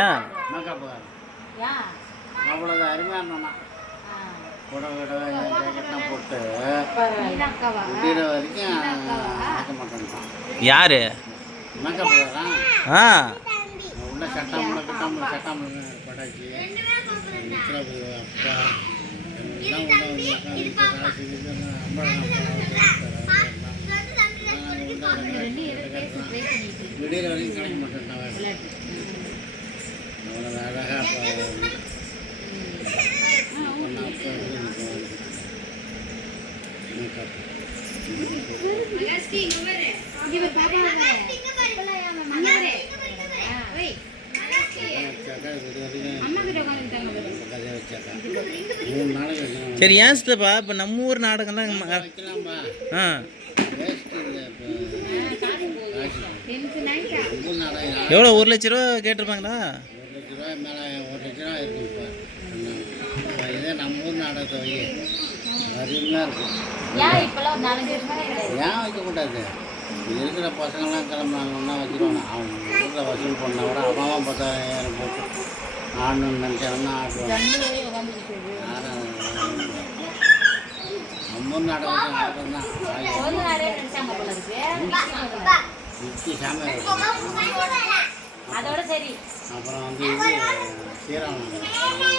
ஏன் மேக்கப் அவ்வளோது அருமையாக இருந்தானா புடவை ஜாக்கெட்லாம் போட்டு முடிகிற வரைக்கும் ஆக்க மாட்டேன்ட்டான். யாரு மேக்கப் தான் ஆ உள்ள சட்டாமல் பட்டாச்சு நித்ராபு அப்பா எல்லாம் உள்ள விடிகிற வரைக்கும் கிடைக்க மாட்டேன்ட்டான். அவ்வளோ அழகாக மேக்கப் சரி ஏன் சித்தப்பா இப்போ நம்ம ஊர் நாடகம்லாம் வைக்கலாம்பா. ஆ வேஸ்ட் இல்லை. இப்போ நாடகம் எவ்வளோ 1,00,000 ரூபா கேட்டிருப்பாங்களா? 1,00,000 மேலே 1,00,000 இருக்கும். இப்போ இதே நம்ம ஊர் நாடகத்தை வை அருமையாக இருக்கும். ஏன் வைக்கக்கூடாது? இருக்கிற பசங்கள்லாம் கிளம்புனாங்கன்னா வச்சுருவாங்க. அவங்க வீட்டில் வசூல் பண்ணால் கூட அவன் 10,000 போட்டு ஆடணும்னு நினச்சாங்கன்னா ஆடுவாங்க. நம்ம ஊர் நாடகம் தான் நிச்சய சாமி. அதோட சரி அப்புறம் வந்து இது சீராளம்